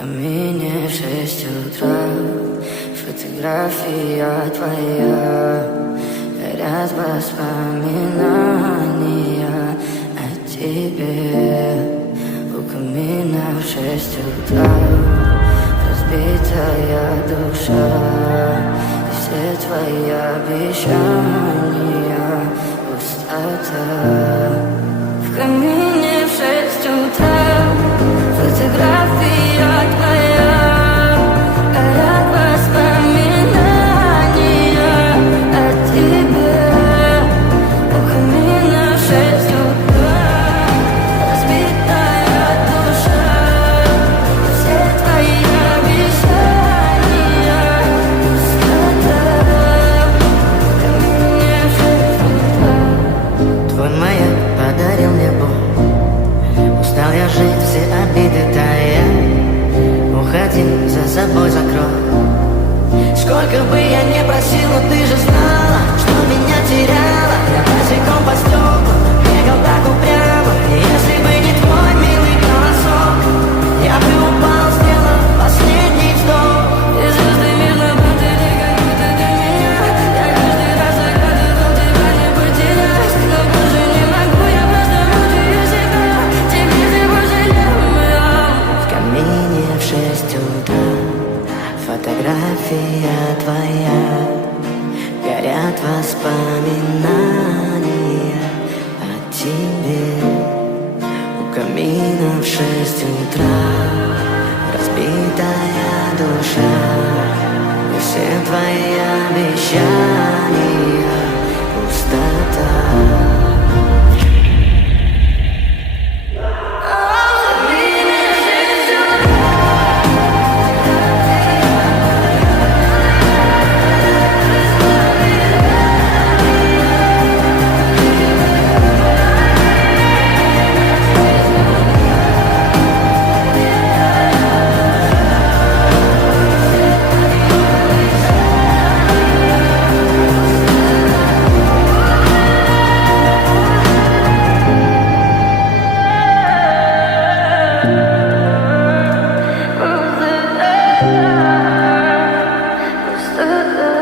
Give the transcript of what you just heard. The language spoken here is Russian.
камине в 6 утра фотография твоя. Горят воспоминания о тебе. У камина в 6 утра разбитая душа. И все твои обещания пустота. В камине в 6 утра фотография твоя. Горят воспоминания о тебе. У камина в 6 утра разбитая душа. И все твои обещания пустота. В камине в 6 утра. Твой маяк подарил мне боль. Устал я жить, все обиды тая. Уходи, за собой закрой. Сколько бы я не просил, но ты же знала, что меня теряла. Я босиком по стеклу бегал так упрямо. И если бы не твой милый голосок, я бы упал, сделал последний вздох. И звезды мирно будили, как будто ты меня. Я каждый раз загадывал тебя не потерять. Но больше не могу, я просто мучаю себя. Тебе же больше не умру. В камине в 6 утра фотография твоя. Горят воспоминания о тебе. У камина в 6 утра разбитая душа. И все твои обещания пустота. Пустота.